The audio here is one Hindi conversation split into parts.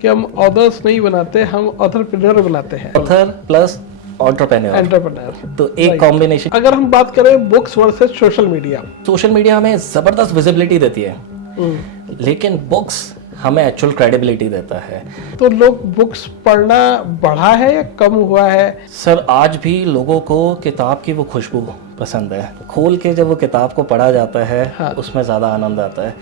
कि हम ऑथर्स नहीं बनाते, हम ऑथरप्रेन्योर बनाते हैं। ऑथर प्लस एंटरप्रेन्योर, तो एक कॉम्बिनेशन। अगर हम बात करें books versus social media, social media हमें जबरदस्त विजिबिलिटी देती है, लेकिन बुक्स हमें एक्चुअल क्रेडिबिलिटी देता है। तो लोग बुक्स पढ़ना बढ़ा है या कम हुआ है? सर, आज भी लोगों को किताब की वो खुशबू पसंद है। खोल के जब वो किताब को पढ़ा जाता है, हाँ, उसमें ज़्यादा आनंद आता है।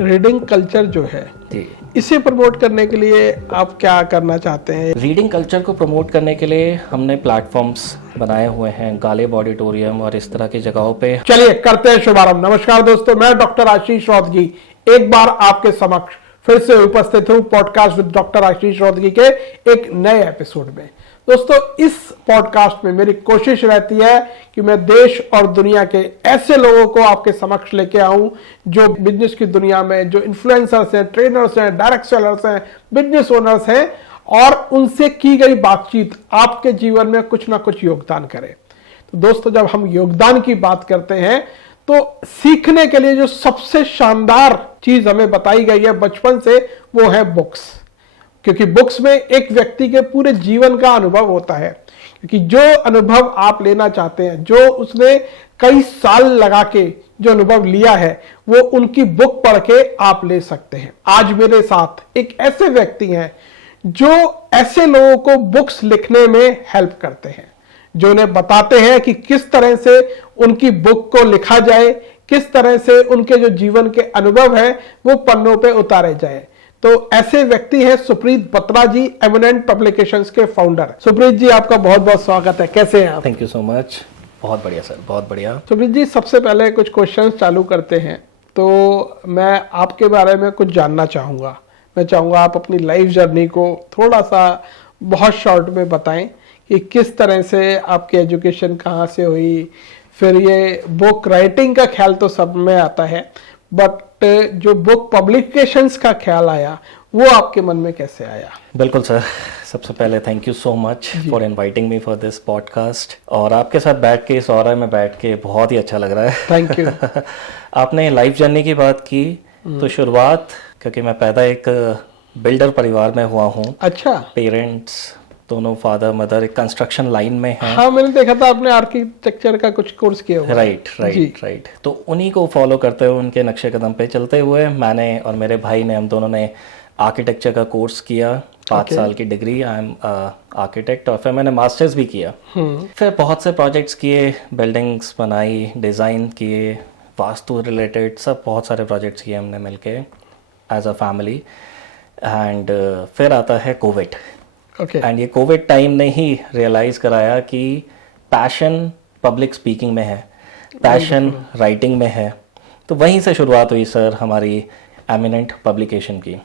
रीडिंग कल्चर जो है जी, इसे प्रमोट करने के लिए आप क्या करना चाहते हैं? रीडिंग कल्चर को प्रमोट करने के लिए हमने प्लेटफॉर्म्स बनाए हुए हैं, गालिब ऑडिटोरियम और इस तरह की जगहों पे। चलिए करते हैं शुभारंभ। नमस्कार दोस्तों, मैं डॉक्टर आशीष रौदगी एक बार आपके समक्ष फिर से उपस्थित हूं पॉडकास्ट विद डॉक्टर आशीष रौदगी के एक नए एपिसोड में। दोस्तों, इस पॉडकास्ट में मेरी कोशिश रहती है कि मैं देश और दुनिया के ऐसे लोगों को आपके समक्ष लेके आऊं जो बिजनेस की दुनिया में, जो इन्फ्लुएंसर्स हैं, ट्रेनर्स हैं, डायरेक्ट सेलर्स हैं, बिजनेस ओनर्स हैं, और उनसे की गई बातचीत आपके जीवन में कुछ ना कुछ योगदान करे। तो दोस्तों, जब हम योगदान की बात करते हैं तो सीखने के लिए जो सबसे शानदार चीज हमें बताई गई है बचपन से, वो है बुक्स। क्योंकि बुक्स में एक व्यक्ति के पूरे जीवन का अनुभव होता है। क्योंकि जो अनुभव आप लेना चाहते हैं, जो उसने कई साल लगा के जो अनुभव लिया है, वो उनकी बुक पढ़ के आप ले सकते हैं। आज मेरे साथ एक ऐसे व्यक्ति हैं जो ऐसे लोगों को बुक्स लिखने में हेल्प करते हैं, जो उन्हें बताते हैं कि किस तरह से उनकी बुक को लिखा जाए, किस तरह से उनके जो जीवन के अनुभव है वो पन्नों पे उतारे जाए। तो ऐसे व्यक्ति हैं सुप्रीत बत्रा जी, एमिनेंट पब्लिकेशंस के फाउंडर। सुप्रीत जी, आपका बहुत बहुत स्वागत है। कैसे हैं आप? Thank you so much. बहुत बढ़िया सर, बहुत बढ़िया। सुप्रीत जी, सबसे पहले कुछ क्वेश्चंस चालू करते हैं। तो मैं आपके बारे में कुछ जानना चाहूँगा। मैं चाहूँगा आप अपनी लाइफ जर्नी को थोड़ा सा बहुत शॉर्ट में बताएं कि किस तरह से आपकी एजुकेशन कहाँ से हुई, फिर ये बुक राइटिंग का ख्याल तो सब में आता है, बट जो बुक पब्लिकेशंस का ख्याल आया वो आपके मन में कैसे आया? बिल्कुल सर, सबसे पहले thank you so much for inviting me for this podcast. और आपके साथ बैठ के, इस ऑरा में बैठ के बहुत ही अच्छा लग रहा है। Thank you. आपने लाइफ जर्नी की बात की, तो शुरुआत, क्योंकि मैं पैदा एक बिल्डर परिवार में हुआ हूँ। अच्छा। पेरेंट्स दोनों, फादर मदर, एक कंस्ट्रक्शन लाइन में हैं। हाँ, मैंने देखा था आपने आर्किटेक्चर का कुछ कोर्स किया हुआ। राइट। तो उन्हीं को फॉलो करते हुए, उनके नक्शे कदम पे चलते हुए, मैंने और मेरे भाई ने, हम दोनों ने आर्किटेक्चर का कोर्स किया। 5 साल की डिग्री, आई एम आर्किटेक्ट। और फिर मैंने मास्टर्स भी किया। फिर बहुत से प्रोजेक्ट्स किए, बिल्डिंग्स बनाई, डिज़ाइन किए, वास्तु रिलेटेड सब बहुत सारे प्रोजेक्ट्स किए हमने मिलके एज अ फैमिली। एंड फिर आता है कोविड। एंड ये कोविड टाइम ने ही रियलाइज कराया कि पैशन पब्लिक स्पीकिंग में है, पैशन राइटिंग में है। तो वहीं से शुरुआत हुई सर हमारी एमिनेंट पब्लिकेशन की।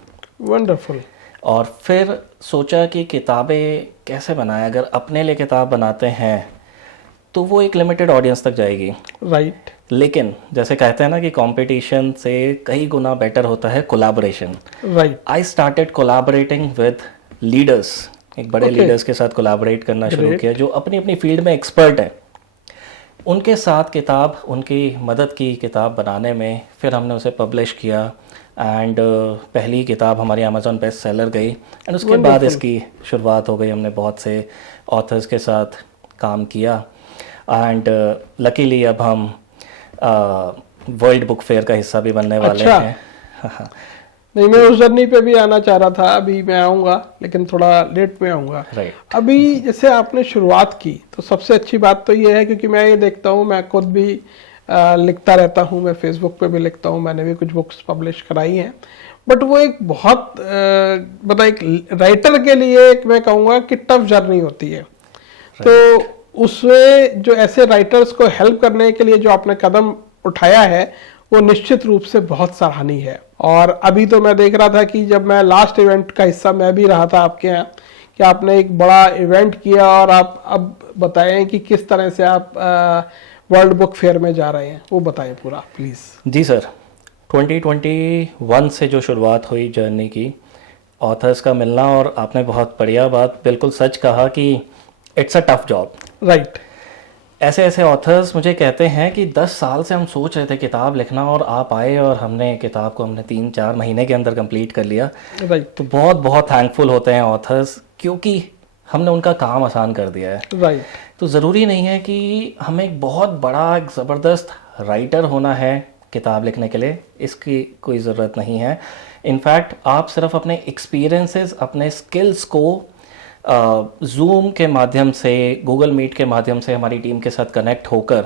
वंडरफुल। और फिर सोचा कि किताबें कैसे बनाएं। अगर अपने लिए किताब बनाते हैं तो वो एक लिमिटेड ऑडियंस तक जाएगी, राइट। लेकिन जैसे कहते हैं ना कि कंपटीशन से कई गुना बेटर होता है collaboration, right. I started collaborating with leaders, एक बड़े लीडर्स के साथ कोलैबोरेट करना शुरू किया जो अपनी अपनी फील्ड में एक्सपर्ट है। उनके साथ किताब, उनकी मदद की किताब बनाने में। फिर हमने उसे पब्लिश किया एंड पहली किताब हमारी अमेज़ॉन बेस्ट सेलर गई। एंड उसके बाद इसकी शुरुआत हो गई। हमने बहुत से ऑथर्स के साथ काम किया एंड लकीली अब हम वर्ल्ड बुक फेयर का हिस्सा भी बनने वाले हैं। नहीं, मैं उस जर्नी पे भी आना चाह रहा था। अभी मैं आऊँगा, लेकिन थोड़ा लेट में आऊँगा। राइट। अभी जैसे आपने शुरुआत की, तो सबसे अच्छी बात तो ये है, क्योंकि मैं ये देखता हूँ, मैं खुद भी लिखता रहता हूँ, मैं फेसबुक पे भी लिखता हूँ, मैंने भी कुछ बुक्स पब्लिश कराई हैं। बट वो एक बहुत मतलब एक राइटर के लिए एक, मैं कहूँगा कि टफ जर्नी होती है। तो उसमें जो ऐसे राइटर्स को हेल्प करने के लिए जो आपने कदम उठाया है, वो निश्चित रूप से बहुत सराहनीय है। और अभी तो मैं देख रहा था कि जब मैं लास्ट इवेंट का हिस्सा मैं भी रहा था आपके यहाँ, कि आपने एक बड़ा इवेंट किया और आप अब बताएं कि किस तरह से आप वर्ल्ड बुक फेयर में जा रहे हैं, वो बताएं पूरा प्लीज़। जी सर, 2021 से जो शुरुआत हुई जर्नी की, ऑथर्स का मिलना, और आपने बहुत बढ़िया बात, बिल्कुल सच कहा कि it's a tough job, right. ऐसे ऐसे ऑथर्स मुझे कहते हैं कि 10 साल से हम सोच रहे थे किताब लिखना, और आप आए और हमने किताब को 3-4 महीने के अंदर कंप्लीट कर लिया। राइट। तो बहुत बहुत थैंकफुल होते हैं ऑथर्स, क्योंकि हमने उनका काम आसान कर दिया है। राइट। तो ज़रूरी नहीं है कि हमें एक बहुत बड़ा एक ज़बरदस्त राइटर होना है किताब लिखने के लिए, इसकी कोई ज़रूरत नहीं है। इनफैक्ट आप सिर्फ अपने एक्सपीरियंसेस, अपने स्किल्स को जूम के माध्यम से, गूगल मीट के माध्यम से हमारी टीम के साथ कनेक्ट होकर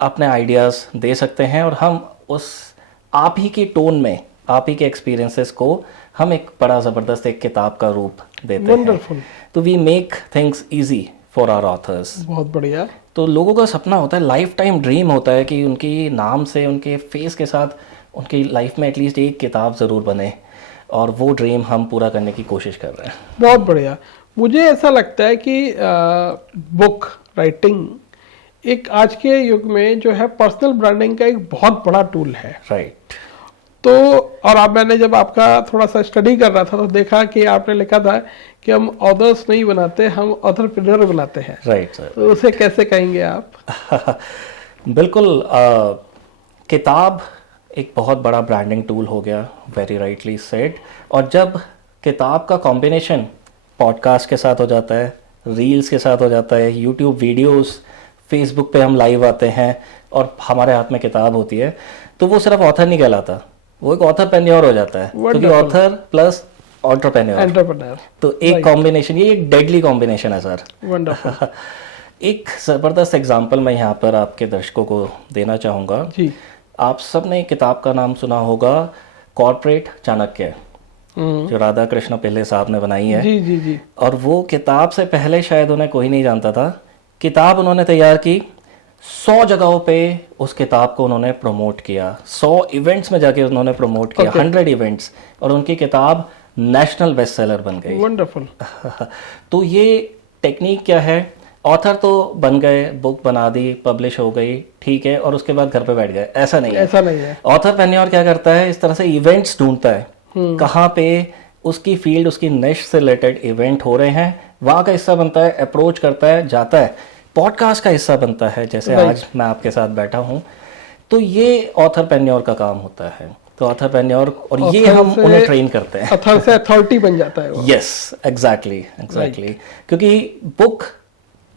अपने आइडियाज़ दे सकते हैं, और हम उस आप ही की टोन में, आप ही के एक्सपीरियंसेस को हम एक बड़ा ज़बरदस्त एक किताब का रूप देते हैं। तो we make things easy for our authors. बहुत बढ़िया। तो लोगों का सपना होता है, लाइफ टाइम ड्रीम होता है कि उनकी नाम से, उनके फेस के साथ उनकी लाइफ में एटलीस्ट एक किताब ज़रूर बने, और वो ड्रीम हम पूरा करने की कोशिश कर रहे हैं। बहुत बढ़िया। मुझे ऐसा लगता है कि बुक राइटिंग एक आज के युग में जो है पर्सनल ब्रांडिंग का एक बहुत बड़ा टूल है। राइट। तो और अब मैंने जब आपका थोड़ा सा स्टडी कर रहा था तो देखा कि आपने लिखा था कि हम ऑथर्स नहीं बनाते, हम ऑथरप्रेन्योर बनाते हैं। Right sir. तो उसे कैसे कहेंगे आप? बिल्कुल, किताब एक बहुत बड़ा ब्रांडिंग टूल हो गया, वेरी राइटली सेड। और जब किताब का कॉम्बिनेशन पॉडकास्ट के साथ हो जाता है, रील्स के साथ हो जाता है, यूट्यूब वीडियोस, फेसबुक पे हम लाइव आते हैं, और हमारे हाथ में किताब होती है, तो वो सिर्फ ऑथर नहीं कहलाता, वो एक ऑथरप्रेन्योर हो जाता है। क्योंकि ऑथर प्लस एंटरप्रेन्योर, तो एक कॉम्बिनेशन, ये एक डेडली कॉम्बिनेशन है सर। वंडरफुल। एक ज़बरदस्त एग्जांपल मैं यहाँ पर आपके दर्शकों को देना चाहूँगा जी। आप सब ने किताब का नाम सुना होगा, कॉर्पोरेट चाणक्य, जो राधा कृष्ण पिल्ले साहब ने बनाई है। जी जी जी। और वो किताब से पहले शायद उन्हें कोई नहीं जानता था। किताब उन्होंने तैयार की, 100 जगहों पे उस किताब को उन्होंने प्रमोट किया, 100 इवेंट्स में जाके उन्होंने प्रमोट किया, 100 इवेंट्स, और उनकी किताब नेशनल बेस्ट सेलर बन गई। वंडरफुल। तो ये टेक्निक क्या है, ऑथर तो बन गए, बुक बना दी, पब्लिश हो गई, ठीक है, और उसके बाद घर पे बैठ गए, ऐसा नहीं है। ऐसा नहीं है। ऑथरप्रेन्योर क्या करता है, इस तरह से इवेंट्स ढूंढता है, कहाँ पे उसकी फील्ड, उसकी निश से रिलेटेड इवेंट हो रहे हैं, वहाँ का हिस्सा बनता है, अप्रोच करता है, जाता है, पॉडकास्ट का हिस्सा बनता है, जैसे आज मैं आपके साथ बैठा हूँ। तो ये ऑथरप्रेन्योर का काम होता है। तो ऑथरप्रेन्योर, और ये हम उन्हें ट्रेन करते हैं। ऑथर से अथॉरिटी बन जाता है वो। Yes, exactly. क्योंकि बुक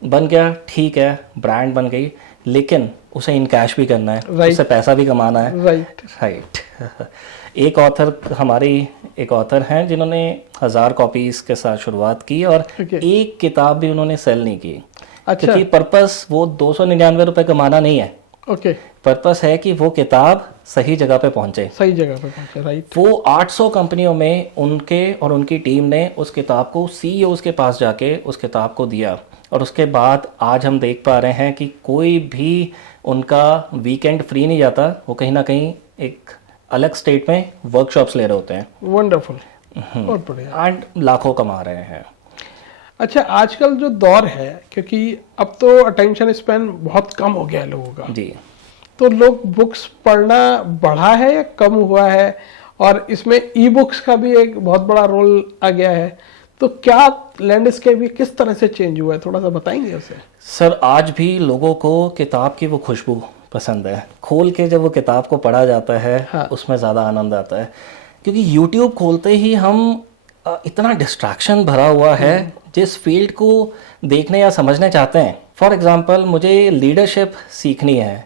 बन गया, ठीक है, ब्रांड बन गई, लेकिन उसे इन कैश भी करना है, उसे पैसा भी कमाना है। राइट। एक ऑथर हैं जिन्होंने 1000 कॉपीज के साथ शुरुआत की, और एक किताब भी उन्होंने सेल नहीं की। अच्छा। क्योंकि पर्पस वो 299 रुपए कमाना नहीं है। ओके। पर्पस है कि वो किताब सही जगह पे पहुंचे, सही जगह पे पहुंचे। राइट। वो 800 कंपनियों में उनके और उनकी टीम ने उस किताब को सीईओज के पास जाके उस किताब को दिया, और उसके बाद आज हम देख पा रहे हैं कि कोई भी उनका वीकेंड फ्री नहीं जाता, वो कहीं ना कहीं एक अलग स्टेट में वर्कशॉप्स ले रहे होते हैं। वंडरफुल। बहुत बढ़िया। एंड लाखों कमा रहे हैं। अच्छा, आजकल जो दौर है, क्योंकि अब तो अटेंशन स्पैन बहुत कम हो गया है लोगों का जी, तो लोग बुक्स पढ़ना बढ़ा है या कम हुआ है, और इसमें ई बुक्स का भी एक बहुत बड़ा रोल आ गया है, तो क्या लैंडस्केप भी किस तरह से चेंज हुआ है, थोड़ा सा बताएंगे उसे? सर, आज भी लोगों को किताब की वो खुशबू पसंद है, खोल के जब वो किताब को पढ़ा जाता है। हाँ। उसमें ज़्यादा आनंद आता है, क्योंकि यूट्यूब खोलते ही हम इतना डिस्ट्रैक्शन भरा हुआ है, जिस फील्ड को देखने या समझने चाहते हैं। फॉर एग्जांपल, मुझे लीडरशिप सीखनी है,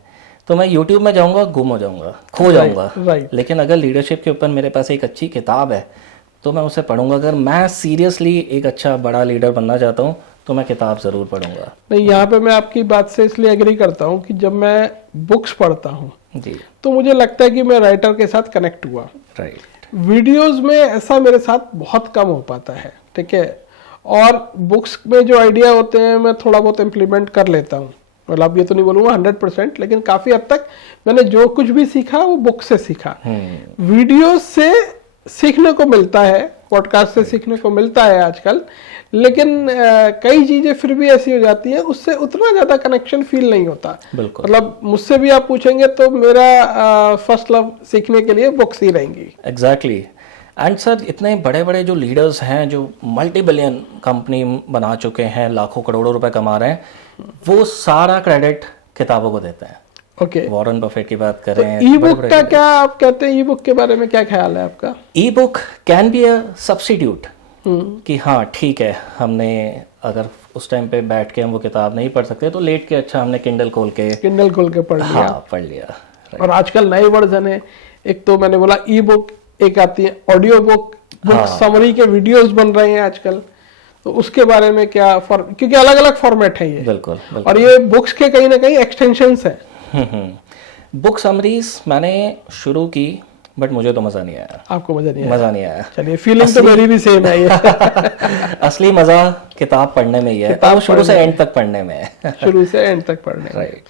तो मैं यूट्यूब में जाऊंगा, गुम हो जाऊंगा, खो जाऊंगा। लेकिन अगर लीडरशिप के ऊपर मेरे पास एक अच्छी किताब है तो मैं उसे पढ़ूंगा। अगर मैं सीरियसली एक अच्छा बड़ा लीडर बनना चाहता हूँ तो मैं किताब ज़रूर पढ़ूंगा। नहीं, यहाँ पे मैं आपकी बात से इसलिए एग्री करता हूँ कि जब मैं बुक्स पढ़ता हूँ जी, तो मुझे लगता है कि मैं राइटर के साथ कनेक्ट हुआ। राइट। वीडियोस में ऐसा मेरे साथ बहुत कम हो पाता है, ठीक है, और बुक्स में जो आइडिया होते हैं मैं थोड़ा बहुत इम्प्लीमेंट कर लेता हूँ। मतलब ये तो नहीं बोलूँगा 100%, लेकिन काफ़ी हद तक मैंने जो कुछ भी सीखा वो बुक से सीखा। वीडियो से सीखने को मिलता है, पॉडकास्ट से सीखने को मिलता है आजकल, लेकिन कई चीज़ें फिर भी ऐसी हो जाती हैं, उससे उतना ज़्यादा कनेक्शन फील नहीं होता। मतलब मुझसे भी आप पूछेंगे तो मेरा फर्स्ट लव सीखने के लिए बुक्स ही रहेंगी। एग्जैक्टली। एंड सर, इतने बड़े बड़े जो लीडर्स हैं, जो मल्टी बिलियन कंपनी बना चुके हैं, लाखों करोड़ों रुपए कमा रहे हैं, वो सारा क्रेडिट किताबों को देते हैं। ओके, वॉरेन बफेट की बात कर तो रहे हैं। ई बुक का क्या आप कहते हैं, ई बुक के बारे में क्या ख्याल है आपका? ई book can be a substitute, कि हाँ ठीक है, हमने अगर उस टाइम पे बैठ के हम वो किताब नहीं पढ़ सकते तो लेट के अच्छा हमने किंडल खोल के पढ़ लिया। हाँ, पढ़ लिया। और आजकल नए वर्जन है, एक तो मैंने बोला ई बुक, एक आती है ऑडियो बुक, बुक समरी के वीडियोस बन रहे हैं आजकल, तो उसके बारे में क्या क्योंकि अलग अलग फॉर्मेट है ये। बिल्कुल। और ये बुक्स के कहीं ना कहीं एक्सटेंशंस हैं। बुक समरीज मैंने शुरू की, बट मुझे तो मजा नहीं आया। आपको मजा नहीं आया? मजा नहीं आया। चलिए, फीलिंग तो मेरी भी सेम है ये। असली मजा किताब पढ़ने में ही है, और शुरू से एंड तक पढ़ने में है। शुरू से एंड तक पढ़ने, राइट।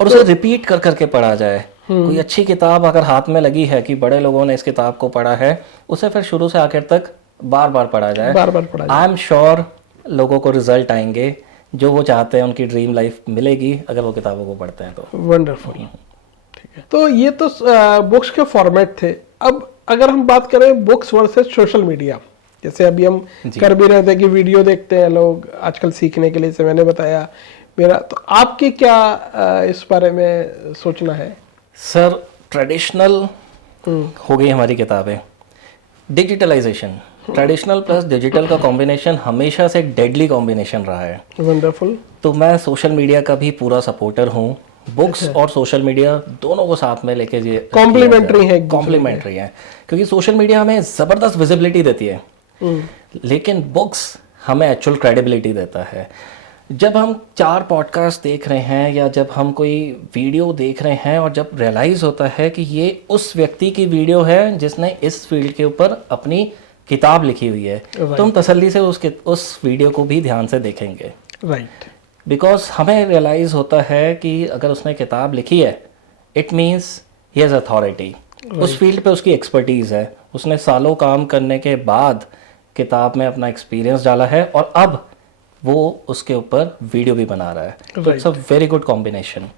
और उसे रिपीट कर करके पढ़ा जाए। कोई अच्छी किताब अगर हाथ में लगी है कि बड़े लोगों ने इस किताब को पढ़ा है, उसे फिर शुरू से आखिर तक बार बार पढ़ा जाए। आई एम श्योर लोगों को रिजल्ट आएंगे जो वो चाहते हैं, उनकी ड्रीम लाइफ मिलेगी अगर वो किताबों को पढ़ते हैं तो। वंडरफुल। ठीक है, तो ये तो बुक्स के फॉर्मेट थे। अब अगर हम बात करें बुक्स वर्सेस सोशल मीडिया, जैसे अभी हम कर भी रहे थे कि वीडियो देखते हैं लोग आजकल सीखने के लिए, जैसे मैंने बताया मेरा, तो आपकी क्या इस बारे में सोचना है? सर, ट्रेडिशनल हो गई हमारी किताबें, डिजिटलाइजेशन, ट्रेडिशनल प्लस डिजिटल का कॉम्बिनेशन हमेशा से एक डेडली कॉम्बिनेशन रहा है। वंडरफुल। तो मैं सोशल मीडिया का भी पूरा सपोर्टर हूँ। बुक्स और सोशल मीडिया दोनों को साथ में लेके ये कॉम्प्लीमेंट्री है, क्योंकि सोशल मीडिया हमें जबरदस्त विजिबिलिटी देती है, लेकिन बुक्स हमें एक्चुअल क्रेडिबिलिटी देता है। जब हम 4 पॉडकास्ट देख रहे हैं या जब हम कोई वीडियो देख रहे हैं और जब रियलाइज होता है कि ये उस व्यक्ति की वीडियो है जिसने इस फील्ड के ऊपर अपनी किताब लिखी हुई है, तो हम तसल्ली से उस वीडियो को भी ध्यान से देखेंगे। राइट। बिकॉज हमें रियलाइज होता है कि अगर उसने किताब लिखी है, it means he has authority, उस फील्ड पे उसकी एक्सपर्टीज़ है, उसने सालों काम करने के बाद किताब में अपना एक्सपीरियंस डाला है और अब वो उसके ऊपर वीडियो भी बना रहा है। तो it's a very good combination.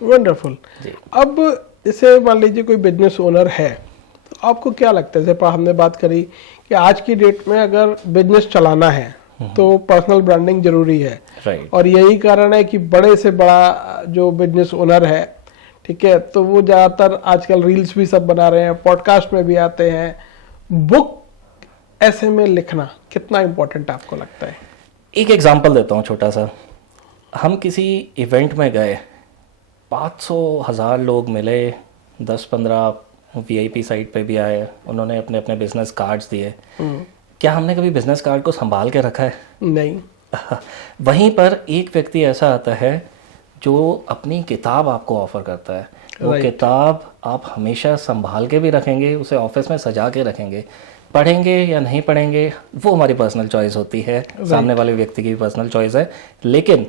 Wonderful. अब जैसे मान लीजिए कोई बिजनेस ओनर है, तो आपको क्या लगता है, जैसे हमने बात करी कि आज की डेट में अगर बिजनेस चलाना है तो पर्सनल ब्रांडिंग जरूरी है। और यही कारण है कि बड़े से बड़ा जो बिजनेस ओनर है, ठीक है, तो वो ज़्यादातर आजकल रील्स भी सब बना रहे हैं, पॉडकास्ट में भी आते हैं। बुक ऐसे में लिखना कितना इम्पोर्टेंट आपको लगता है? एक एग्जांपल देता हूँ छोटा सा। हम किसी इवेंट में गए, 500,000 लोग मिले, 10-15 VIP साइट पे भी आए, उन्होंने अपने अपने बिजनेस कार्ड्स दिए। क्या हमने कभी बिजनेस कार्ड को संभाल के रखा है? नहीं। वहीं पर एक व्यक्ति ऐसा आता है जो अपनी किताब आपको ऑफर करता है। वो किताब आप हमेशा संभाल के भी रखेंगे, उसे ऑफिस में सजा के रखेंगे। पढ़ेंगे या नहीं पढ़ेंगे वो हमारी पर्सनल चॉइस होती है, सामने वाले व्यक्ति की पर्सनल चॉइस है, लेकिन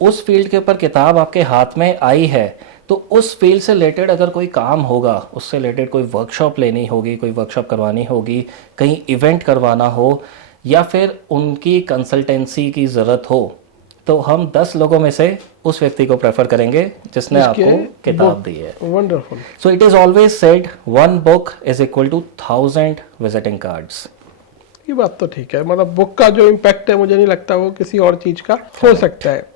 उस फील्ड के ऊपर किताब आपके हाथ में आई है तो उस फील्ड से रिलेटेड अगर कोई काम होगा, उससे रिलेटेड कोई वर्कशॉप लेनी होगी, कोई वर्कशॉप करवानी होगी, कहीं इवेंट करवाना हो या फिर उनकी कंसल्टेंसी की ज़रूरत हो, तो हम 10 लोगों में से उस व्यक्ति को प्रेफर करेंगे जिसने आपको किताब दी है। Wonderful. So it is always said 1 book is equal to 1000 visiting cards. ये बात तो ठीक है, मतलब बुक का जो इम्पैक्ट है मुझे नहीं लगता वो किसी और चीज़ का हो सकता है।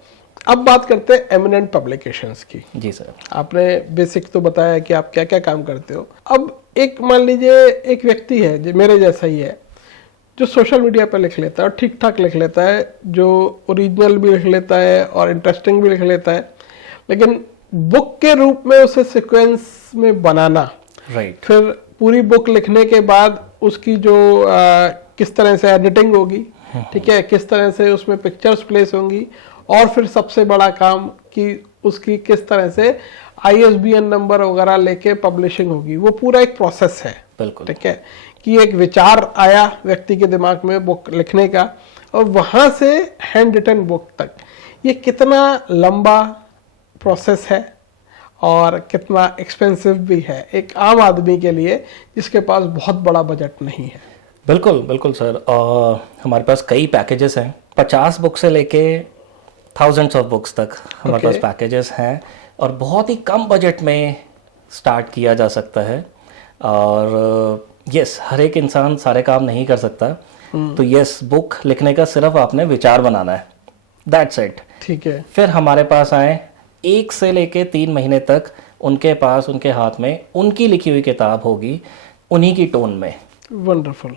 अब बात करते हैं एमिनेंट पब्लिकेशंस की। जी सर। आपने बेसिक तो बताया कि आप क्या क्या काम करते हो। अब एक मान लीजिए एक व्यक्ति है जो मेरे जैसा ही है, जो सोशल मीडिया पर लिख लेता है और ठीक ठाक लिख लेता है, जो ओरिजिनल भी लिख लेता है और इंटरेस्टिंग भी लिख लेता है, लेकिन बुक के रूप में उसे सीक्वेंस में बनाना, फिर पूरी बुक लिखने के बाद उसकी जो किस तरह से एडिटिंग होगी, ठीक है, किस तरह से उसमें पिक्चर्स प्लेस होंगी, और फिर सबसे बड़ा काम कि उसकी किस तरह से ISBN नंबर वगैरह लेके पब्लिशिंग होगी, वो पूरा एक प्रोसेस है। बिल्कुल। ठीक है, कि एक विचार आया व्यक्ति के दिमाग में बुक लिखने का और वहां से हैंड रिटन बुक तक, ये कितना लंबा प्रोसेस है और कितना एक्सपेंसिव भी है एक आम आदमी के लिए जिसके पास बहुत बड़ा बजट नहीं है। बिल्कुल बिल्कुल सर। हमारे पास कई पैकेजेस हैं, 50 बुक से लेके thousands ऑफ बुक्स तक हमारे पास पैकेजेस हैं और बहुत ही कम बजट में स्टार्ट किया जा सकता है। और यस, हर एक इंसान सारे काम नहीं कर सकता, तो यस, बुक लिखने का सिर्फ आपने विचार बनाना है, दैट्स इट। ठीक है। फिर हमारे पास आए, 1 से लेके 3 महीने तक उनके पास, उनके हाथ में उनकी लिखी हुई किताब होगी, उन्हीं की टोन में, wonderful,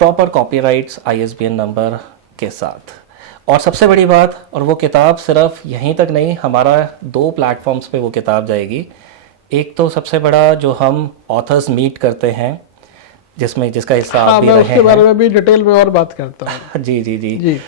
proper copyrights, ISBN number के साथ। और सबसे बड़ी बात, और वो किताब सिर्फ यहीं तक नहीं, हमारा 2 प्लेटफॉर्म्स पे वो किताब जाएगी। एक तो सबसे बड़ा जो हम ऑथर्स मीट करते हैं, जिसका हिस्सा आप भी मैं रहे उसके हैं। बारे में भी डिटेल में और बात करता हूँ। जी जी जी जी।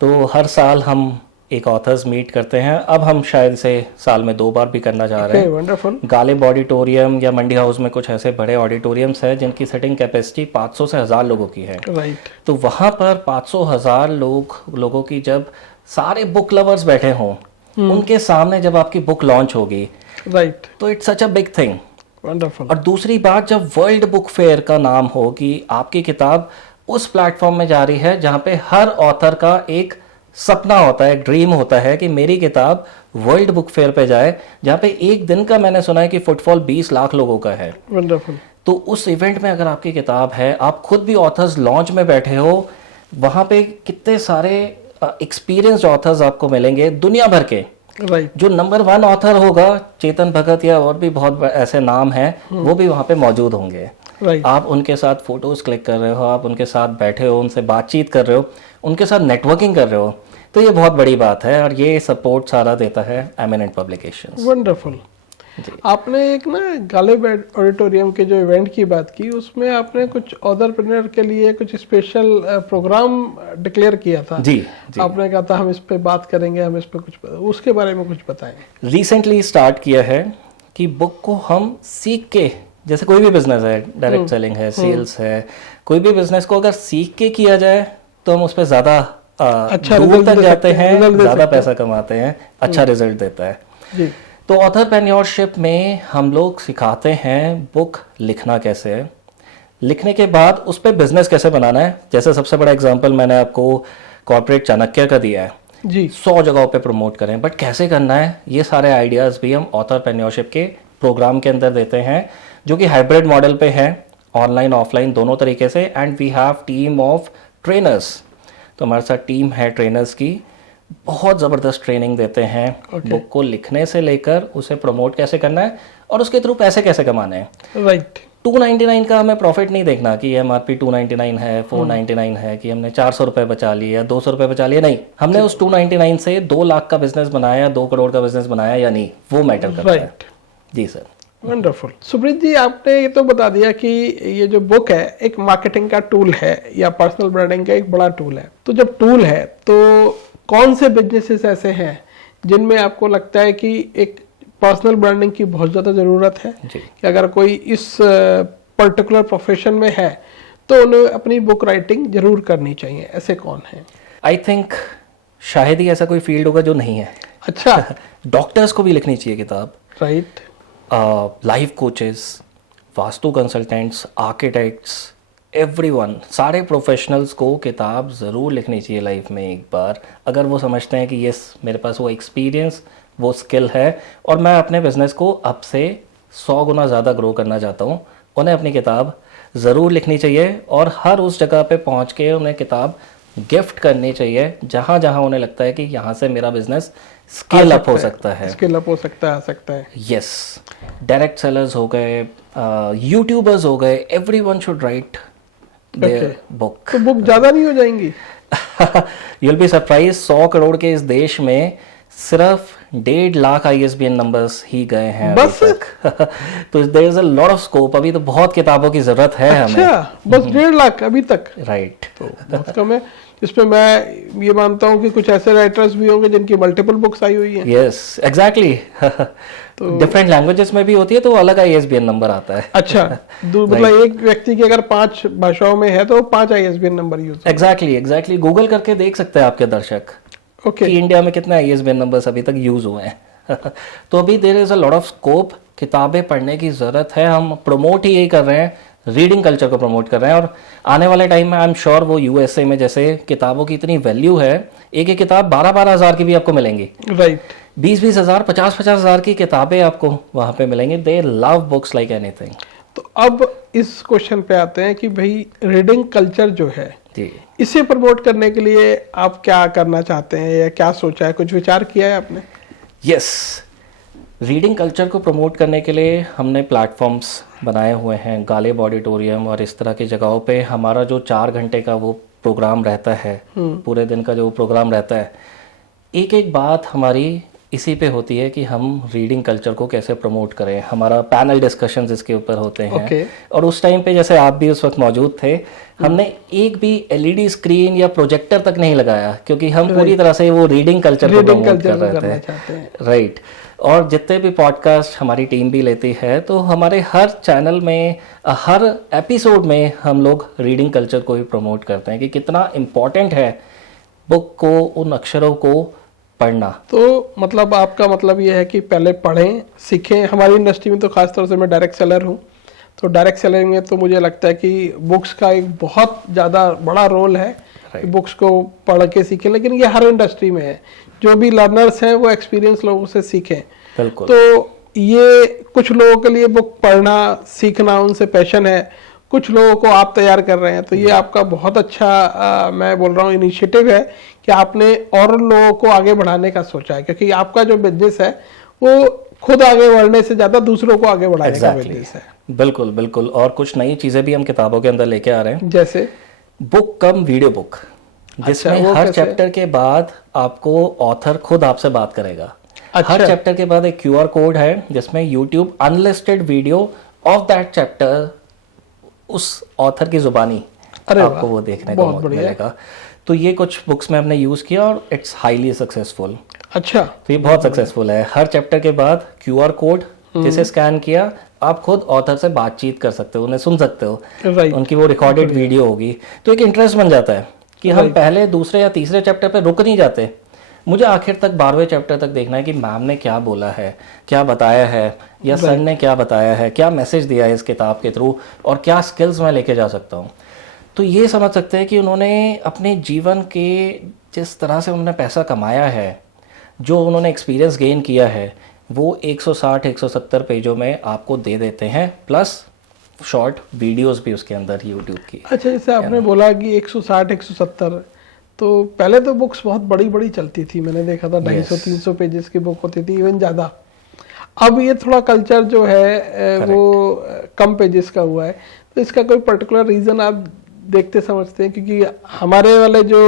तो हर साल हम एक ऑथर्स मीट करते हैं। अब हम शायद से साल में 2 बार भी करना चाह रहे हैं। वंडरफुल। गालिब ऑडिटोरियम या मंडी हाउस में कुछ ऐसे बड़े ऑडिटोरियम्स हैं जिनकी सीटिंग कैपेसिटी 500 से 1000 लोगों की है। राइट। तो वहाँ पर 500,000 लोगों की जब सारे बुक लवर्स बैठे हों, उनके सामने जब आपकी बुक लॉन्च होगी, राइट, तो it's such a big thing. Wonderful. और दूसरी बात, जब वर्ल्ड बुक फेयर का नाम हो कि आपकी किताब उस प्लेटफॉर्म में जा रही है जहाँ पे हर ऑथर का एक सपना होता है, एक ड्रीम होता है कि मेरी किताब वर्ल्ड बुक फेयर पे जाए, जहाँ पे एक दिन का मैंने सुना है कि फुटफॉल 20 लाख लोगों का है। वंडरफुल। तो उस इवेंट में अगर आपकी किताब है, आप खुद भी ऑथर्स लॉन्च में बैठे हो, वहाँ पे कितने सारे एक्सपीरियंस्ड ऑथर्स आपको मिलेंगे दुनिया भर के। राइट। जो नंबर 1 ऑथर होगा, चेतन भगत या और भी बहुत ऐसे नाम हैं, वो भी वहाँ पे मौजूद होंगे। राइट। आप उनके साथ फोटोज क्लिक कर रहे हो, आप उनके साथ बैठे हो, उनसे बातचीत कर रहे हो, उनके साथ नेटवर्किंग कर रहे हो, तो ये बहुत बड़ी बात है। और ये सपोर्ट सारा देता है एमिनेंट पब्लिकेशंस। वंडरफुल। आपने एक ना गालिब ऑडिटोरियम के जो इवेंट की बात की, उसमें आपने कुछ ऑथरप्रेन्योर के लिए कुछ स्पेशल प्रोग्राम डिक्लेयर किया था। जी, जी। आपने कहा था हम इस पे बात करेंगे, हम इस पे कुछ उसके बारे में कुछ बताएं। रिसेंटली स्टार्ट किया है कि बुक को हम सीख के, जैसे कोई भी बिजनेस है, डायरेक्ट सेलिंग है, सेल्स है, कोई भी बिजनेस को अगर सीख के किया जाए तो हम उस पर ज्यादा अच्छा दूर तक जाते हैं, ज्यादा पैसा कमाते हैं, अच्छा रिजल्ट देता है। जी। तो ऑथरप्रेन्योरशिप में हम लोग सिखाते हैं बुक लिखना कैसे है, लिखने के बाद उस पर बिजनेस कैसे बनाना है। जैसे सबसे बड़ा एग्जांपल मैंने आपको कॉर्पोरेट चाणक्य का दिया है जी। 100 जगहों पे प्रमोट करें, बट कैसे करना है, ये सारे आइडियाज भी हम ऑथरप्रेन्योरशिप के प्रोग्राम के अंदर देते हैं, जो कि हाइब्रिड मॉडल पे है, ऑनलाइन ऑफलाइन दोनों तरीके से। And we have team of trainers, तो हमारे साथ टीम है ट्रेनर्स की, बहुत ज़बरदस्त ट्रेनिंग देते हैं। बुक को लिखने से लेकर उसे प्रमोट कैसे करना है और उसके थ्रू पैसे कैसे कमाने हैं। राइट। 299 का हमें प्रॉफिट नहीं देखना कि MRP 299 है, 499 है, कि हमने 400 रुपये बचा लिए या 200 रुपये बचा लिए। नहीं, हमने उस 299 से 2 लाख का बिजनेस बनाया, 2 करोड़ का बिजनेस बनाया या नहीं, वो मैटर करता है। जी सर। वंडरफुल। सुब्रीत जी, आपने ये तो बता दिया कि ये जो बुक है एक मार्केटिंग का टूल है या पर्सनल ब्रांडिंग का एक बड़ा टूल है। तो जब टूल है तो कौन से बिजनेसेस ऐसे हैं जिनमें आपको लगता है कि एक पर्सनल ब्रांडिंग की बहुत ज़्यादा ज़रूरत है कि अगर कोई इस पर्टिकुलर प्रोफेशन में है तो उन्हें अपनी बुक राइटिंग जरूर करनी चाहिए, ऐसे कौन है? आई थिंक शायद ही ऐसा कोई फील्ड होगा जो नहीं है। अच्छा। डॉक्टर्स को भी लिखनी चाहिए किताब, right. Life coaches, vastu consultants, architects, everyone, सारे प्रोफेशनल्स को किताब ज़रूर लिखनी चाहिए लाइफ में एक बार, अगर वो समझते हैं कि यस मेरे पास वो एक्सपीरियंस, वो स्किल है और मैं अपने बिजनेस को अब से 100 गुना ज़्यादा ग्रो करना चाहता हूँ। उन्हें अपनी किताब ज़रूर लिखनी चाहिए और हर उस जगह पे पहुँच के उन्हें किताब गिफ्ट करनी चाहिए जहाँ जहाँ उन्हें लगता है कि यहाँ से मेरा बिजनेस स्केल अप हो सकता है, स्केल अप हो सकता है, आ सकता है। यस। डायरेक्ट सेलर्स हो गए, यूट्यूबर्स हो गए, everyone should write their book. तो बुक ज़्यादा नहीं हो जाएंगी? You'll be surprised, 100 करोड़ के इस देश में सिर्फ 1.5 लाख ISBN नंबर्स ही गए हैं बस अभी तक। तो there is a lot of scope, अभी तो बहुत किताबों की जरूरत है हमें। अच्छा, बस 1.5 लाख अभी तक? राइट। तो बहुत कम है। इसमें मैं ये मानता हूँ कि कुछ ऐसे राइटर्स भी होंगे जिनकी मल्टीपल बुक्स आई हुई हैं। Yes, exactly. तो डिफरेंट लैंग्वेजेस में भी होती है तो अलग ISBN नंबर आता है। अच्छा, मतलब एक व्यक्ति की अगर 5 भाषाओं में है तो 5 ISBN number use. Exactly. Google करके देख सकते हैं आपके दर्शक कि इंडिया में कितने ISBN नंबर्स अभी तक यूज हुए हैं। तो अभी there is a lot of scope, किताबें पढ़ने की जरूरत है। हम प्रमोट ही यही कर रहे हैं, रीडिंग कल्चर को प्रमोट कर रहे हैं। और आने वाले टाइम में आई एम श्योर वो USA में जैसे किताबों की इतनी वैल्यू है, एक एक किताब 12-12 हज़ार की भी आपको मिलेंगी। राइट। 20-20 हज़ार, 50-50 हज़ार की किताबें आपको वहां पे मिलेंगी। दे लव बुक्स लाइक एनीथिंग। तो अब इस क्वेश्चन पे आते हैं कि भाई रीडिंग कल्चर जो है जी। इसे प्रमोट करने के लिए आप क्या करना चाहते हैं या क्या सोचा है, कुछ विचार किया है आपने? यस, रीडिंग कल्चर को प्रमोट करने के लिए हमने प्लेटफॉर्म्स बनाए हुए हैं, गालिब ऑडिटोरियम और इस तरह की जगहों पे हमारा जो 4 घंटे का वो प्रोग्राम रहता है, पूरे दिन का जो प्रोग्राम रहता है, एक एक बात हमारी इसी पे होती है कि हम रीडिंग कल्चर को कैसे प्रमोट करें। हमारा पैनल डिस्कशंस इसके ऊपर होते हैं। Okay. और उस टाइम पे जैसे आप भी उस वक्त मौजूद थे, हमने एक भी एलईडी स्क्रीन या प्रोजेक्टर तक नहीं लगाया, क्योंकि हम पूरी तरह से वो रीडिंग कल्चर को प्रमोट कर रहे थे। राइट। और जितने भी पॉडकास्ट हमारी टीम भी लेती है, तो हमारे हर चैनल में, हर एपिसोड में हम लोग रीडिंग कल्चर को ही प्रमोट करते हैं कि कितना इम्पोर्टेंट है बुक को, उन अक्षरों को पढ़ना। तो मतलब आपका मतलब ये है कि पहले पढ़ें, सीखें। हमारी इंडस्ट्री में तो खासतौर से मैं डायरेक्ट सेलर हूँ, तो डायरेक्ट सेलर में तो मुझे लगता है कि बुक्स का एक बहुत ज़्यादा बड़ा रोल है कि बुक्स को पढ़ के सीखें। लेकिन ये हर इंडस्ट्री में है, जो भी लर्नर्स हैं वो एक्सपीरियंस लोगों से सीखें। बिल्कुल। तो ये कुछ लोगों के लिए बुक पढ़ना, सीखना उनसे पैशन है, कुछ लोगों को आप तैयार कर रहे हैं। तो ये आपका बहुत अच्छा मैं बोल रहा हूँ इनिशिएटिव है कि आपने और लोगों को आगे बढ़ाने का सोचा है, क्योंकि आपका जो बिजनेस है वो खुद आगे बढ़ने से ज्यादा दूसरों को आगे बढ़ाने का बिजनेस है। बिल्कुल बिल्कुल। और कुछ नई चीजें भी हम किताबों के अंदर लेके आ रहे हैं, जैसे बुक कम वीडियो बुक, जिसमें हर चैप्टर के बाद आपको ऑथर खुद आपसे बात करेगा। हर चैप्टर के बाद एक क्यूआर कोड है जिसमें YouTube unlisted video of that chapter उस ऑथर की जुबानी आपको वो देखने को मिलेगा। तो ये कुछ बुक्स में हमने यूज किया और इट्स हाईली सक्सेसफुल। अच्छा, तो ये बहुत सक्सेसफुल है। हर चैप्टर के बाद क्यूआर कोड, जिसे स्कैन किया आप खुद ऑथर से बातचीत कर सकते हो, उन्हें सुन सकते हो, उनकी वो रिकॉर्डेड वीडियो होगी। तो एक इंटरेस्ट बन जाता है कि हम पहले, दूसरे या तीसरे चैप्टर पे रुक नहीं जाते, मुझे आखिर तक 12वें चैप्टर तक देखना है कि मैम ने क्या बोला है, क्या बताया है, या सर ने क्या बताया है, क्या मैसेज दिया है इस किताब के थ्रू, और क्या स्किल्स मैं लेके जा सकता हूँ। तो ये समझ सकते हैं कि उन्होंने अपने जीवन के जिस तरह से उन्होंने पैसा कमाया है, जो उन्होंने एक्सपीरियंस गेन किया है, वो 160-170 पेजों में आपको दे देते हैं, प्लस शॉर्ट वीडियोस भी उसके अंदर यूट्यूब की। अच्छा, जैसे आपने बोला कि 160-170, तो पहले तो बुक्स बहुत बड़ी बड़ी चलती थी, मैंने देखा था 250-300 पेजेस की बुक होती थी, इवन ज़्यादा। अब ये थोड़ा कल्चर जो है वो कम पेजेस का हुआ है। तो इसका कोई पर्टिकुलर रीज़न आप देखते समझते हैं? क्योंकि हमारे वाले जो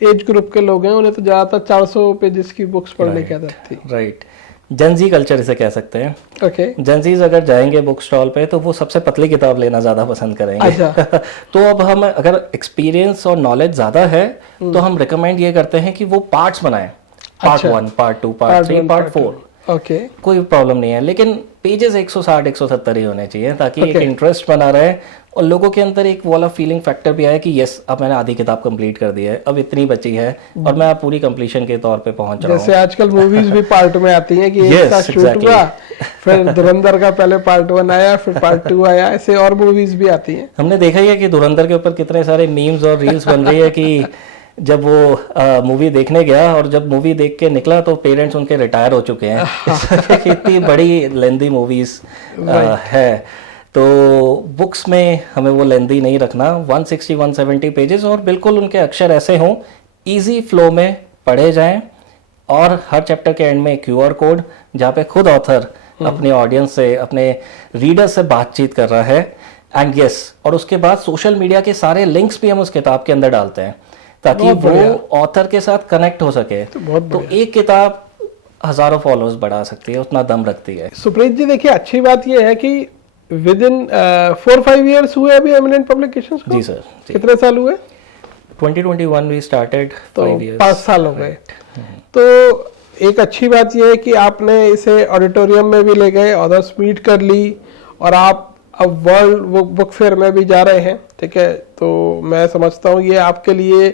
एज ग्रुप के लोग हैं उन्हें तो ज़्यादातर 400 पेजेस की बुक्स पढ़ने की आदत थी। राइट। जनजी कल्चर इसे कह सकते हैं। ओके। जनजीज अगर जाएंगे बुक स्टॉल पे तो वो सबसे पतली किताब लेना ज़्यादा पसंद करेंगे। अच्छा। तो अब हम अगर एक्सपीरियंस और नॉलेज ज़्यादा है तो हम रिकमेंड ये करते हैं कि वो पार्ट्स बनाएं, part 1, part 2, part 3, part 4। Okay, कोई प्रॉब्लम नहीं है, लेकिन पेजेस 160-170 ही होने चाहिए, ताकि एक इंटरेस्ट बना रहे और लोगों के अंदर एक वाला फीलिंग फैक्टर भी आए कि यस, अब मैंने आधी किताब कंप्लीट कर दी है, अब इतनी बची है और मैं अब पूरी कंप्लीशन के तौर पे पहुंच रहा हूं। जैसे आजकल मूवीज भी पार्ट में आती हैं कि एक साथ शूट हुआ, फिर धुरंधर का पहले पार्ट 1 आया, फिर पार्ट 2 आया, ऐसे और मूवीज भी आती हैं। हमने देखा ही है कि धुरंधर के ऊपर कितने सारे मीम्स और रील्स बन रही है कि जब वो मूवी देखने गया और जब मूवी देख के निकला तो पेरेंट्स उनके रिटायर हो चुके हैं। इतनी बड़ी लेंदी मूवीज है। तो बुक्स में हमें वो लेंदी नहीं रखना, 160-170 पेजेस, और बिल्कुल उनके अक्षर ऐसे हों, इजी फ्लो में पढ़े जाएं, और हर चैप्टर के एंड में क्यूआर कोड जहाँ पे खुद ऑथर अपने ऑडियंस से, अपने रीडर से बातचीत कर रहा है। एंड यस, और उसके बाद सोशल मीडिया के सारे लिंक्स भी हम उस किताब के अंदर डालते हैं ताकि वो ऑथर के साथ कनेक्ट हो सके। तो एक किताब हजारों फॉलोअर्स बढ़ा सकती है, उतना दम रखती है। सुप्रीत जी, देखिए अच्छी बात ये है कि विद इन 4-5 ईयर्स हुए अभी एमिनेंट पब्लिकेशंस को। जी सर। कितने साल हुए? 2021 वी स्टार्टेड, तो 5 साल हो गए। तो एक अच्छी बात यह है कि आपने इसे ऑडिटोरियम में भी ले गए, ऑथर्स मीट कर ली, और आप अब वर्ल्ड बुक फेयर में भी जा रहे हैं, ठीक है। तो मैं समझता हूँ ये आपके लिए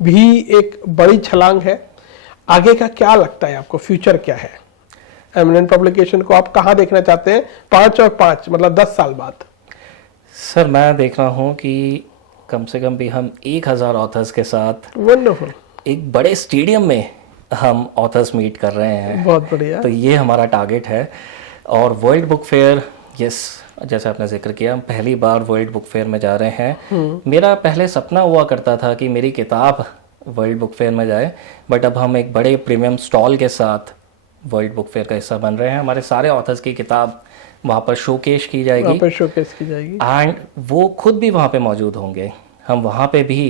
भी एक बड़ी छलांग है। आगे का क्या लगता है आपको, फ्यूचर क्या है एमिनेंट पब्लिकेशन को? आप कहाँ देखना चाहते हैं 5 और 5 मतलब 10 साल बाद? सर, मैं देख रहा हूँ कि कम से कम भी हम 1000 ऑथर्स के साथ वंडरफुल एक बड़े स्टेडियम में हम ऑथर्स मीट कर रहे हैं। बहुत बढ़िया। तो ये हमारा टारगेट है। और वर्ल्ड बुक फेयर, यस, जैसे आपने जिक्र किया, हम पहली बार वर्ल्ड बुक फेयर में जा रहे हैं। मेरा पहले सपना हुआ करता था कि मेरी किताब वर्ल्ड बुक फेयर में जाए, बट अब हम एक बड़े प्रीमियम स्टॉल के साथ वर्ल्ड बुक फेयर का हिस्सा बन रहे हैं। हमारे सारे ऑथर्स की किताब वहाँ पर शोकेस की जाएगी एंड वो खुद भी वहाँ पे मौजूद होंगे। हम वहाँ पे भी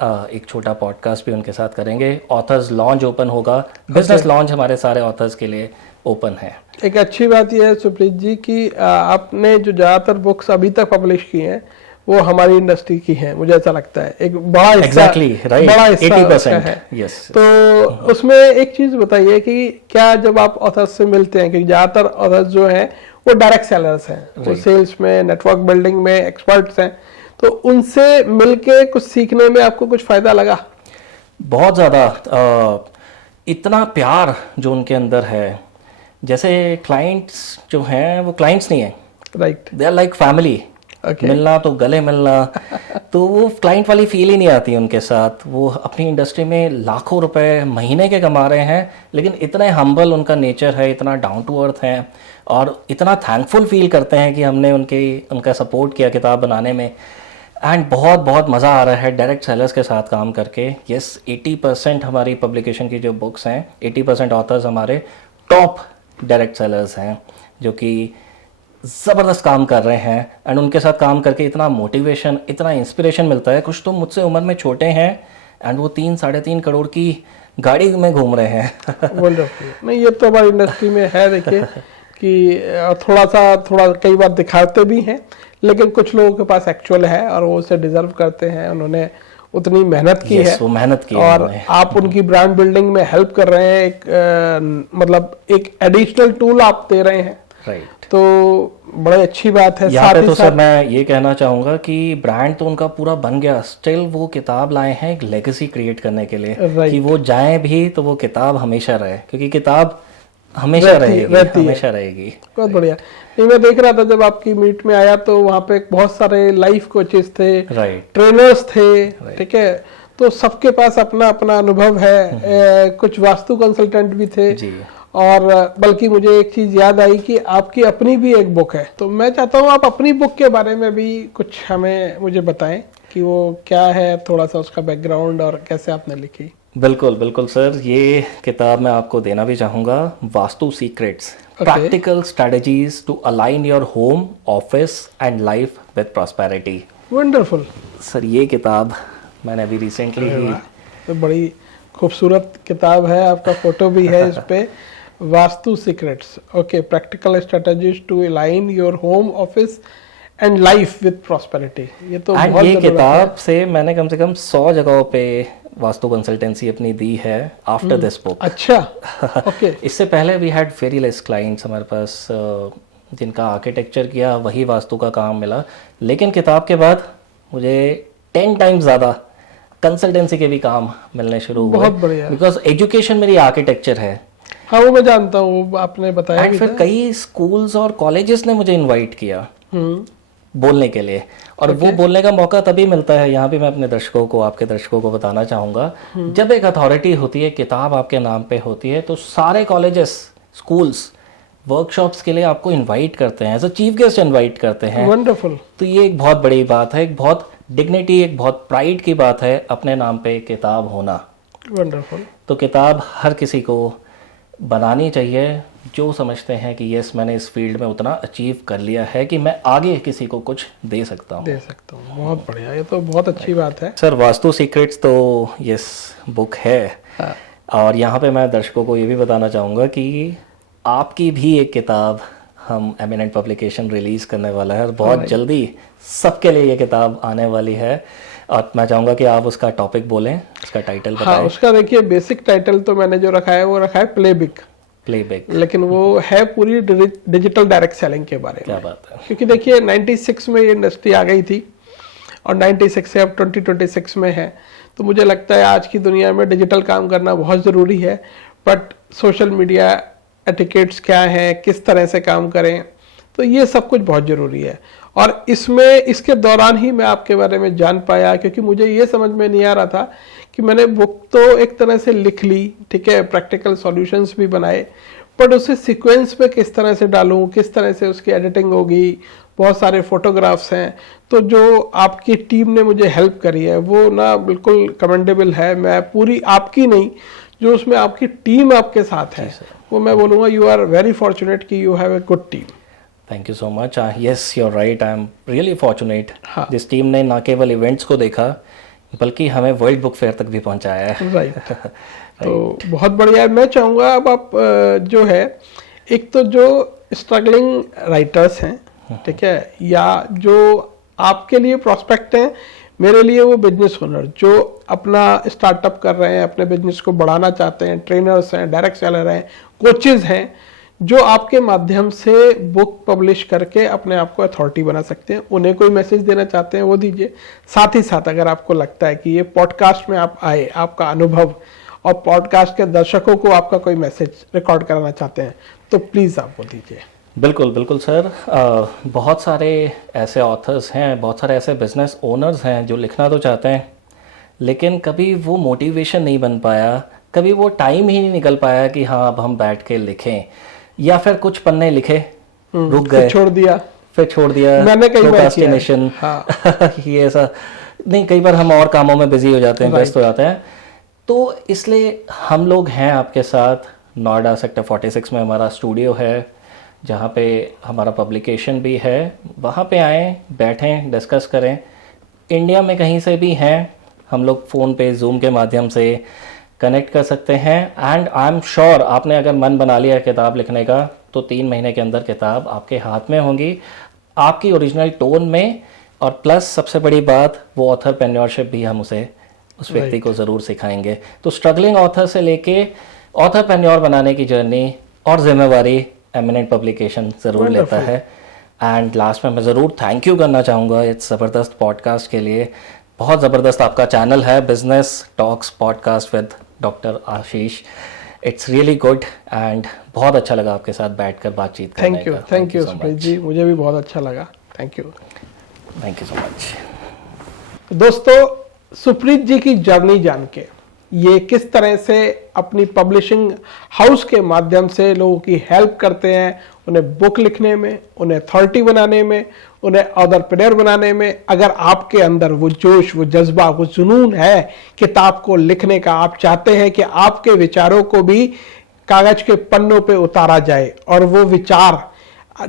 एक छोटा पॉडकास्ट भी उनके साथ करेंगे। ऑथर्स लॉन्च ओपन होगा, बिजनेस लॉन्च हमारे सारे ऑथर्स के लिए ओपन है। एक अच्छी बात यह है सुप्रीत जी कि आपने जो ज़्यादातर बुक्स अभी तक पब्लिश की हैं वो हमारी इंडस्ट्री की हैं, मुझे ऐसा लगता है। एक बड़ा हिस्सा, बड़ा हिस्सा 80% है। yes. तो उसमें एक चीज़ बताइए कि क्या जब आप ऑथर्स से मिलते हैं, कि ज़्यादातर ऑथर्स जो हैं वो डायरेक्ट सेलर्स हैं, वो सेल्स में, नेटवर्क बिल्डिंग में एक्सपर्ट्स हैं, तो उनसे मिलके कुछ सीखने में आपको कुछ फायदा लगा? बहुत ज़्यादा। इतना प्यार जो उनके अंदर है, जैसे क्लाइंट्स जो हैं वो क्लाइंट्स नहीं है, right, they are like family. मिलना तो गले मिलना, तो वो क्लाइंट वाली फील ही नहीं आती उनके साथ। वो अपनी इंडस्ट्री में लाखों रुपए महीने के कमा रहे हैं, लेकिन इतने हम्बल उनका नेचर है, इतना डाउन टू अर्थ है और इतना थैंकफुल फील करते हैं कि हमने उनका सपोर्ट किया किताब बनाने में। एंड बहुत बहुत मज़ा आ रहा है डायरेक्ट सेलर्स के साथ काम करके। यस, 80% हमारी पब्लिकेशन की जो बुक्स हैं, 80% ऑथर्स हमारे टॉप डायरेक्ट सेलर्स हैं जो कि ज़बरदस्त काम कर रहे हैं। एंड उनके साथ काम करके इतना मोटिवेशन, इतना इंस्पिरेशन मिलता है। कुछ तो मुझसे उम्र में छोटे हैं एंड वो 3-3.5 करोड़ की गाड़ी में घूम रहे हैं। वंडरफुल। नहीं, ये तो हमारी इंडस्ट्री में है, देखिए कि थोड़ा कई बार दिखाते भी हैं, लेकिन कुछ लोगों के पास एक्चुअल है और वो उसे डिजर्व करते हैं। उन्होंने उतनी मेहनत की है, वो मेहनत की और आप उनकी ब्रांड बिल्डिंग में हेल्प कर रहे हैं। मतलब एक एडिशनल टूल आप दे रहे हैं, राइट। तो बड़ी अच्छी बात है। यहाँ पे तो सर मैं ये कहना चाहूँगा कि ब्रांड तो उनका पूरा बन गया, स्टिल वो किताब लाए हैं एक लेगेसी क्रिएट करने के लिए, कि वो जाएं भी तो वो किताब हमेशा रहे, क्योंकि किताब हमेशा रहेगी। बहुत बढ़िया। नहीं, मैं देख रहा था जब आपकी मीट में आया तो वहाँ पे बहुत सारे लाइफ कोचेस थे, ट्रेनर्स थे, ठीक है, तो सबके पास अपना अपना अनुभव है। कुछ वास्तु कंसल्टेंट भी थे जी। और बल्कि मुझे एक चीज याद आई कि आपकी अपनी भी एक बुक है, तो मैं चाहता हूँ आप अपनी बुक के बारे में भी कुछ मुझे बताएं कि वो क्या है, थोड़ा सा उसका बैकग्राउंड और कैसे आपने लिखी। बिल्कुल सर, ये किताब मैं आपको देना भी चाहूँगा, Vastu secrets, practical strategies to align your home, office and life with prosperity. Wonderful sir, ये किताब मैंने अभी रिसेंटली ही, तो बड़ी खूबसूरत किताब है, आपका फोटो भी है इस पे। Vastu secrets, okay, practical strategies to align your home, office and life with prosperity. ये तो बहुत ये किताब से मैंने कम से कम 100 जगहों पे वास्तु कंसल्टेंसी अपनी दी है आफ्टर दिस बुक। अच्छा, ओके। इससे पहले we had very less clients हमारे पास, जिनका आर्किटेक्चर किया वही वास्तु का काम मिला, लेकिन किताब के बाद मुझे 10 टाइम्स ज़्यादा कंसल्टेंसी के भी काम मिलने शुरू हुए। बहुत बढ़िया, बिकॉज एजुकेशन मेरी आर्किटेक्चर है। हाँ, वो मैं जानता हूँ, आपने बताया भी। फिर कई स्कूल्स और कॉलेजेस ने मुझे इनवाइट किया बोलने के लिए, और वो बोलने का मौका तभी मिलता है, यहाँ भी मैं अपने दर्शकों को, आपके दर्शकों को बताना चाहूँगा, जब एक अथॉरिटी होती है, किताब आपके नाम पे होती है, तो सारे कॉलेजेस, स्कूल्स वर्कशॉप्स के लिए आपको इनवाइट करते हैं, as a chief guest invite करते हैं। वंडरफुल। तो ये एक बहुत बड़ी बात है, एक बहुत डिग्निटी, एक बहुत प्राइड की बात है अपने नाम पे किताब होना। वंडरफुल। तो किताब हर किसी को बनानी चाहिए जो समझते हैं कि यस, मैंने इस फील्ड में उतना अचीव कर लिया है कि मैं आगे किसी को कुछ दे सकता हूँ। बहुत बढ़िया, ये तो बहुत अच्छी बात है। सर, वास्तु सीक्रेट्स तो यस बुक है। हाँ। और यहाँ पे मैं दर्शकों को ये भी बताना चाहूँगा कि आपकी भी एक किताब हम एमिनेंट पब्लिकेशन रिलीज करने वाला है, और बहुत जल्दी सबके लिए ये किताब आने वाली है। और मैं चाहूँगा कि आप उसका टॉपिक बोलें, उसका टाइटल बताएं। हाँ, उसका देखिए बेसिक टाइटल तो मैंने जो रखा है वो रखा है प्लेबैक, लेकिन वो है पूरी डिजिटल डायरेक्ट सेलिंग के बारे में। क्या बात है। क्योंकि देखिए 96 में ये इंडस्ट्री आ गई थी और 96 से अब 2026 में है, तो मुझे लगता है आज की दुनिया में डिजिटल काम करना बहुत ज़रूरी है। बट सोशल मीडिया एटिकेट्स क्या हैं, किस तरह से काम करें, तो ये सब कुछ बहुत ज़रूरी है। और इसके दौरान ही मैं आपके बारे में जान पाया, क्योंकि मुझे ये समझ में नहीं आ रहा था कि मैंने बुक तो एक तरह से लिख ली, ठीक है, प्रैक्टिकल सॉल्यूशंस भी बनाए, बट उसे सीक्वेंस पे किस तरह से डालूं, किस तरह से उसकी एडिटिंग होगी, बहुत सारे फोटोग्राफ्स हैं। तो जो आपकी टीम ने मुझे हेल्प करी है वो ना बिल्कुल कमेंडेबल है। मैं पूरी आपकी नहीं, जो उसमें आपकी टीम आपके साथ है, वो मैं बोलूँगा यू आर वेरी फॉर्चुनेट कि you have a good team. Thank you so much. Yes, you are right, I am really fortunate. हाँ। जिस टीम ने ना केवल इवेंट्स को देखा बल्कि हमें वर्ल्ड बुक फेयर तक भी पहुंचाया है। राइट। तो बहुत बढ़िया है। मैं चाहूँगा अब आप जो है, एक तो जो स्ट्रगलिंग राइटर्स हैं, ठीक है, या जो आपके लिए प्रोस्पेक्ट हैं, मेरे लिए वो बिजनेस ओनर जो अपना स्टार्टअप कर रहे हैं, अपने बिजनेस को बढ़ाना चाहते हैं, ट्रेनर्स हैं, डायरेक्ट सेलर हैं, कोचेज हैं, जो आपके माध्यम से बुक पब्लिश करके अपने आप को अथॉरिटी बना सकते हैं, उन्हें कोई मैसेज देना चाहते हैं वो दीजिए। साथ ही साथ अगर आपको लगता है कि ये पॉडकास्ट में आप आए, आपका अनुभव और पॉडकास्ट के दर्शकों को आपका कोई मैसेज रिकॉर्ड कराना चाहते हैं, तो प्लीज़ आप वो दीजिए। बिल्कुल बिल्कुल सर। बहुत सारे ऐसे ऑथर्स हैं, बहुत सारे ऐसे बिजनेस ओनर्स हैं जो लिखना तो चाहते हैं, लेकिन कभी वो मोटिवेशन नहीं बन पाया, कभी वो टाइम ही नहीं निकल पाया कि हाँ अब हम बैठ के लिखें, या फिर कुछ पन्ने लिखे रुक गए, फिर छोड़ दिया। मैंने कई बार किया है। हाँ। ये ऐसा नहीं, कई बार हम और कामों में बिजी हो जाते हैं, व्यस्त हो जाते हैं। तो इसलिए हम लोग हैं आपके साथ। नोएडा सेक्टर 46 में हमारा स्टूडियो है, जहाँ पे हमारा पब्लिकेशन भी है। वहाँ पे आएँ, बैठें, डिस्कस करें। इंडिया में कहीं से भी हैं, हम लोग फ़ोन पे, जूम के माध्यम से कनेक्ट कर सकते हैं। एंड आई एम श्योर आपने अगर मन बना लिया किताब लिखने का, तो 3 महीने के अंदर किताब आपके हाथ में होंगी, आपकी ओरिजिनल टोन में। और प्लस सबसे बड़ी बात, वो ऑथरप्रेन्योरशिप भी हम उस व्यक्ति को ज़रूर सिखाएंगे। तो स्ट्रगलिंग ऑथर से लेके ऑथरप्रेन्योर बनाने की जर्नी और जिम्मेवारी एमिनेंट पब्लिकेशन ज़रूर लेता है। एंड लास्ट में मैं ज़रूर थैंक यू करना चाहूँगा इस ज़बरदस्त पॉडकास्ट के लिए। बहुत ज़बरदस्त आपका चैनल है, business talks podcast with doctor Ashish. It's really good and बहुत अच्छा लगा आपके साथ बैठकर बातचीत करने का। थैंक यू सुप्रीत जी, मुझे भी बहुत अच्छा लगा। Thank you so much. दोस्तों, सुप्रीत जी की जर्नी जान के, ये किस तरह से अपनी पब्लिशिंग हाउस के माध्यम से लोगों की हेल्प करते हैं, उन्हें बुक लिखने में, उन्हें अथॉरिटी बनाने में, उन्हें ऑथरप्रेन्योर बनाने में। अगर आपके अंदर वो जोश, वो जज्बा, वो जुनून है किताब को लिखने का, आप चाहते हैं कि आपके विचारों को भी कागज के पन्नों पे उतारा जाए और वो विचार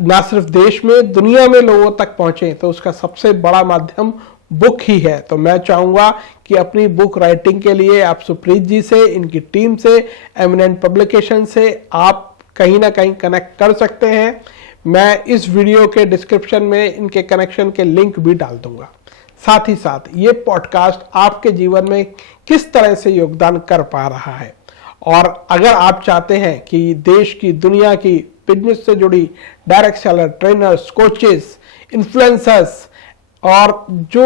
ना सिर्फ देश में, दुनिया में लोगों तक पहुंचे, तो उसका सबसे बड़ा माध्यम बुक ही है। तो मैं चाहूंगा कि अपनी बुक राइटिंग के लिए आप सुप्रीत जी से, इनकी टीम से, एमिनेंट पब्लिकेशन से आप कहीं ना कहीं कनेक्ट कर सकते हैं। मैं इस वीडियो के डिस्क्रिप्शन में इनके कनेक्शन के लिंक भी डाल दूंगा। साथ ही साथ ये पॉडकास्ट आपके जीवन में किस तरह से योगदान कर पा रहा है, और अगर आप चाहते हैं कि देश की, दुनिया की बिजनेस से जुड़ी direct seller, trainers, coaches, influencers और जो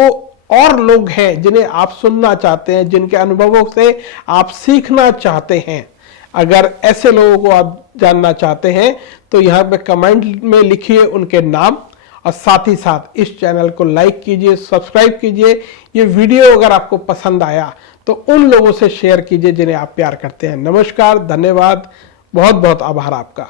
और लोग हैं जिन्हें आप सुनना चाहते हैं, जिनके अनुभवों से आप सीखना चाहते हैं, अगर ऐसे लोगों को आप जानना चाहते हैं, तो यहाँ पे कमेंट में लिखिए उनके नाम, और साथ ही साथ इस चैनल को लाइक कीजिए, सब्सक्राइब कीजिए। ये वीडियो अगर आपको पसंद आया तो उन लोगों से शेयर कीजिए जिन्हें आप प्यार करते हैं। नमस्कार, धन्यवाद, बहुत बहुत आभार आपका।